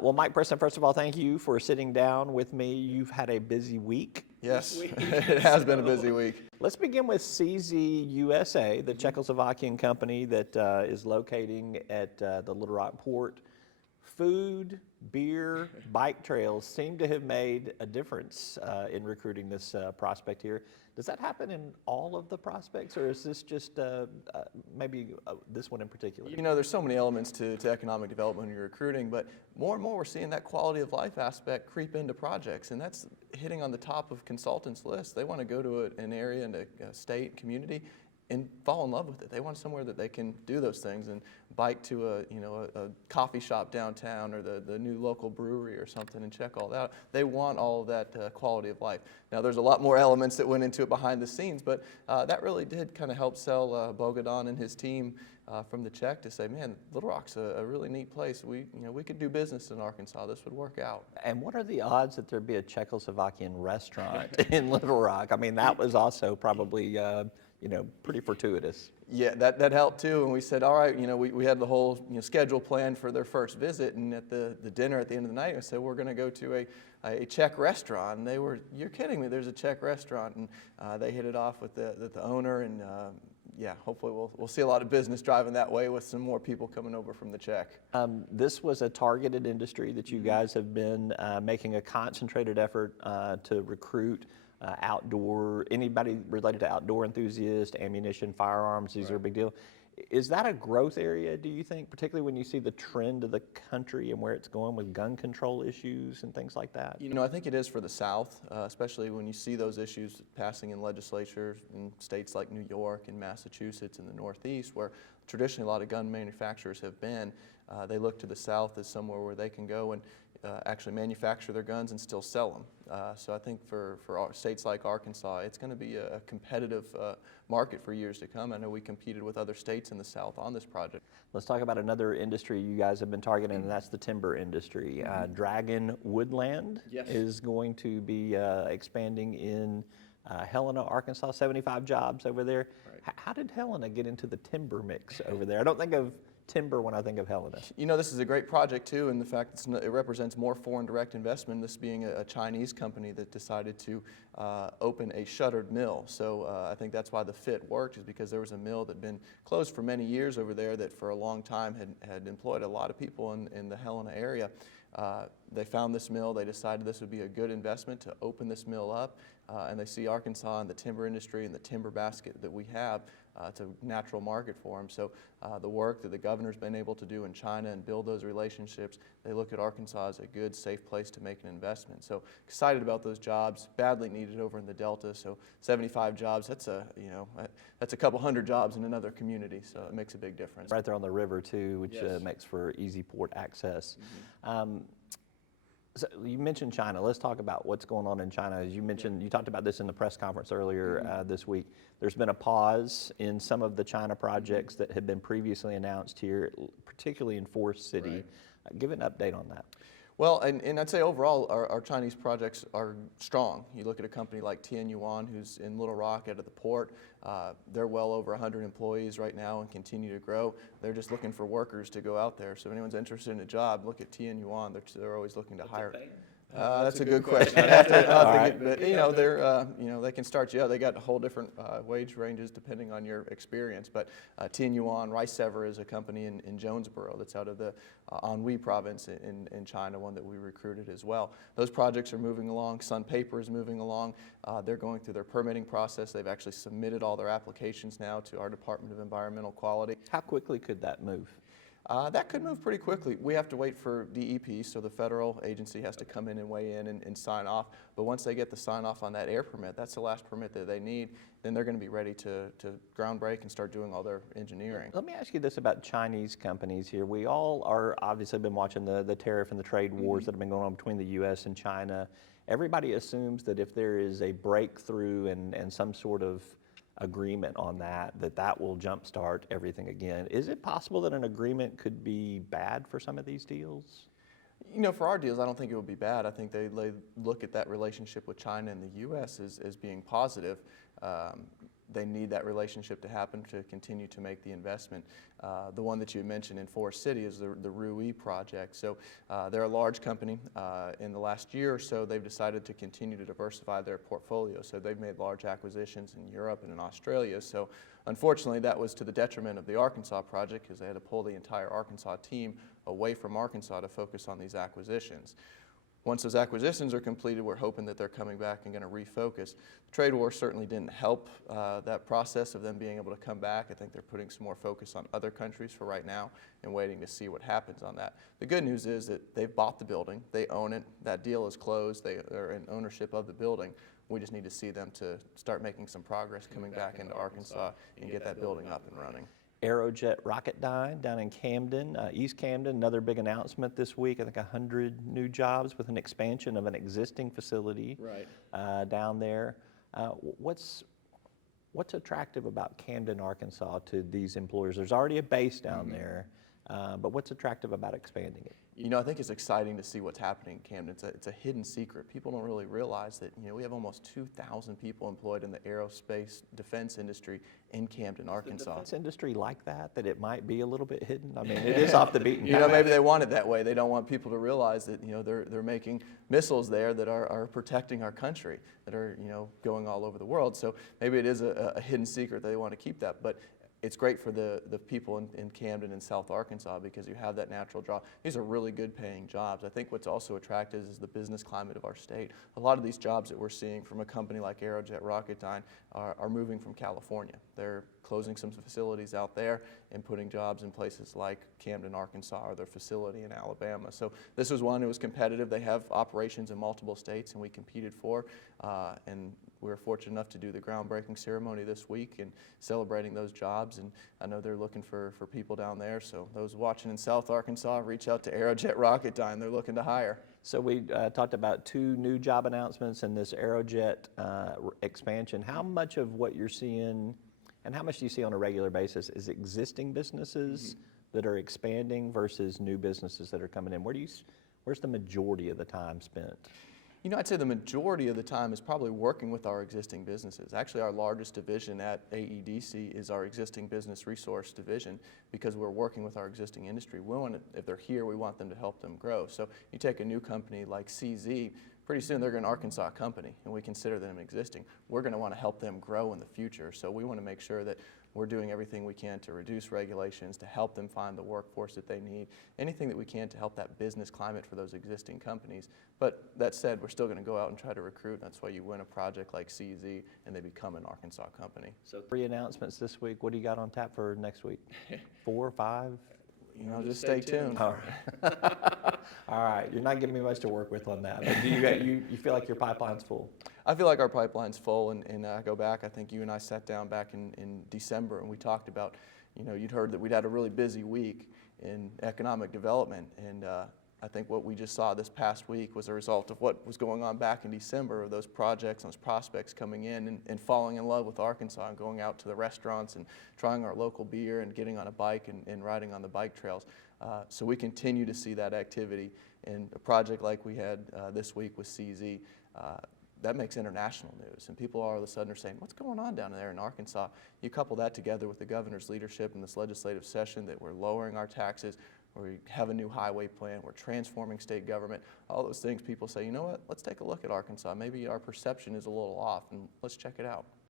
Well, Mike Preston, first of all, thank you for sitting down with me. You've had a busy week. Yes, it has been a busy week. Let's begin with CZ USA, the Czechoslovakian company that is locating at the Little Rock port. Food, beer, bike trails seem to have made a difference in recruiting this prospect here. Does that happen in all of the prospects, or is this just maybe this one in particular? You know, there's so many elements to economic development when you're recruiting, but more and more we're seeing that quality of life aspect creep into projects, and that's hitting on the top of consultants' lists. They want to go to an area and a state, community, and fall in love with it. They want somewhere that they can do those things and bike to a coffee shop downtown or the new local brewery or something and check all that out. They want all of that quality of life. Now there's a lot more elements that went into it behind the scenes, but that really did kind of help sell Bogodan and his team from the Czech to say, man, Little Rock's a really neat place. We could do business in Arkansas. This would work out. And what are the odds that there'd be a Czechoslovakian restaurant in Little Rock? I mean, that was also probably pretty fortuitous. Yeah, that helped too. And we said, all right, we had the whole schedule planned for their first visit. And at the dinner at the end of the night, I said, we're going to go to a Czech restaurant. And they were, you're kidding me, there's a Czech restaurant. And they hit it off with the owner. And yeah, hopefully we'll see a lot of business driving that way with some more people coming over from the Czech. This was a targeted industry that you guys have been making a concentrated effort to recruit. Anybody related to outdoor enthusiasts, ammunition, firearms, these are a big deal. Is that a growth area, do you think, particularly when you see the trend of the country and where it's going with gun control issues and things like that? I think it is for the South, especially when you see those issues passing in legislatures in states like New York and Massachusetts and the Northeast, where traditionally a lot of gun manufacturers have been. They look to the South as somewhere where they can go and actually manufacture their guns and still sell them. So I think for states like Arkansas, it's going to be a competitive market for years to come. I know we competed with other states in the South on this project. Let's talk about another industry you guys have been targeting, and that's the timber industry. Dragon Woodland is going to be expanding in Helena, Arkansas, 75 jobs over there. Right. How did Helena get into the timber mix over there? I don't think of timber when I think of Helena. This is a great project too, and the fact that it represents more foreign direct investment, this being a Chinese company that decided to open a shuttered mill. So I think that's why the fit worked, is because there was a mill that had been closed for many years over there that for a long time had employed a lot of people in the Helena area. They found this mill, they decided this would be a good investment to open this mill up, and they see Arkansas and the timber industry and the timber basket that we have. It's a natural market for them. So the work that the governor's been able to do in China and build those relationships, they look at Arkansas as a good, safe place to make an investment. So excited about those jobs, badly needed over in the Delta. So 75 jobs, that's a couple hundred jobs in another community. So it makes a big difference. Right there on the river too, which makes for easy port access. So you mentioned China. Let's talk about what's going on in China. As you mentioned, you talked about this in the press conference earlier this week. There's been a pause in some of the China projects that had been previously announced here, particularly in Forest City. Right. Give an update on that. Well, and I'd say overall our Chinese projects are strong. You look at a company like Tian Yuan, who's in Little Rock out of the port. They're well over 100 employees right now and continue to grow. They're just looking for workers to go out there. So if anyone's interested in a job, look at Tian Yuan. They're always looking to hire. That's a good question. I'd have to, but they can start you out. They got whole different wage ranges depending on your experience. But Tian Yuan, Rice-Sever is a company in Jonesboro that's out of the Anhui province in China, one that we recruited as well. Those projects are moving along. Sun Paper is moving along. They're going through their permitting process. They've actually submitted all their applications now to our Department of Environmental Quality. How quickly could that move? That could move pretty quickly. We have to wait for DEP, so the federal agency has to come in and weigh in and sign off. But once they get the sign off on that air permit, that's the last permit that they need, then they're going to be ready to ground break and start doing all their engineering. Let me ask you this about Chinese companies here. We all are obviously been watching the tariff and the trade wars that have been going on between the U.S. and China. Everybody assumes that if there is a breakthrough and some sort of agreement on that will jumpstart everything again. Is it possible that an agreement could be bad for some of these deals? For our deals, I don't think it would be bad. I think they look at that relationship with China and the U.S. as being positive. they need that relationship to happen to continue to make the investment. The one that you mentioned in Forest City is the Rui project. So they're a large company. In the last year or so, they've decided to continue to diversify their portfolio. So they've made large acquisitions in Europe and in Australia. So unfortunately, that was to the detriment of the Arkansas project because they had to pull the entire Arkansas team away from Arkansas to focus on these acquisitions. Once those acquisitions are completed, we're hoping that they're coming back and going to refocus. The trade war certainly didn't help that process of them being able to come back. I think they're putting some more focus on other countries for right now and waiting to see what happens on that. The good news is that they've bought the building. They own it. That deal is closed. They are in ownership of the building. We just need to see them to start making some progress coming back into Arkansas and get that building up and running. Aerojet Rocketdyne down in Camden, East Camden, another big announcement this week. I think 100 new jobs with an expansion of an existing facility down there. What's attractive about Camden, Arkansas to these employers? There's already a base down there, but what's attractive about expanding it? You know, I think it's exciting to see what's happening in Camden. It's a hidden secret. People don't really realize that, you know, we have almost 2,000 people employed in the aerospace defense industry in Camden, Arkansas. The defense industry like that it might be a little bit hidden? I mean, it is off the beaten path. You know, maybe they want it that way. They don't want people to realize that, you know, they're making missiles there that are protecting our country, that are, you know, going all over the world. So maybe it is a hidden secret that they want to keep that. But it's great for the people in Camden and South Arkansas because you have that natural draw. These are really good paying jobs. I think what's also attractive is the business climate of our state. A lot of these jobs that we're seeing from a company like Aerojet Rocketdyne are moving from California. They're closing some facilities out there and putting jobs in places like Camden, Arkansas, or their facility in Alabama. So this was one that was competitive. They have operations in multiple states, and we competed for. And we were fortunate enough to do the groundbreaking ceremony this week and celebrating those jobs. And I know they're looking for people down there. So those watching in South Arkansas, reach out to Aerojet Rocketdyne. They're looking to hire. So we talked about 2 new job announcements and this Aerojet expansion. How much of what you're seeing, and how much do you see on a regular basis, is existing businesses that are expanding versus new businesses that are coming in? Where's the majority of the time spent? You know, I'd say the majority of the time is probably working with our existing businesses. Actually, our largest division at AEDC is our existing business resource division because we're working with our existing industry. If they're here, we want them to help them grow. So you take a new company like CZ, pretty soon they're an Arkansas company, and we consider them existing. We're going to want to help them grow in the future. So we want to make sure that we're doing everything we can to reduce regulations, to help them find the workforce that they need, anything that we can to help that business climate for those existing companies. But that said, we're still going to go out and try to recruit. That's why you win a project like CZ and they become an Arkansas company. So 3 announcements this week. What do you got on tap for next week? 4, 5? You know, just stay tuned. All right. All right. You're not giving me much to work with on that. But do you feel like your pipeline's full? I feel like our pipeline's full, and I go back, I think you and I sat down back in December and we talked about, you know, you'd heard that we'd had a really busy week in economic development, and I think what we just saw this past week was a result of what was going on back in December, of those projects, those prospects coming in and falling in love with Arkansas and going out to the restaurants and trying our local beer and getting on a bike and riding on the bike trails. So we continue to see that activity, and a project like we had this week with CZ, that makes international news, and people all of a sudden are saying, what's going on down there in Arkansas? You couple that together with the governor's leadership in this legislative session that we're lowering our taxes, we have a new highway plan, we're transforming state government, all those things, people say, you know what, let's take a look at Arkansas. Maybe our perception is a little off, and let's check it out.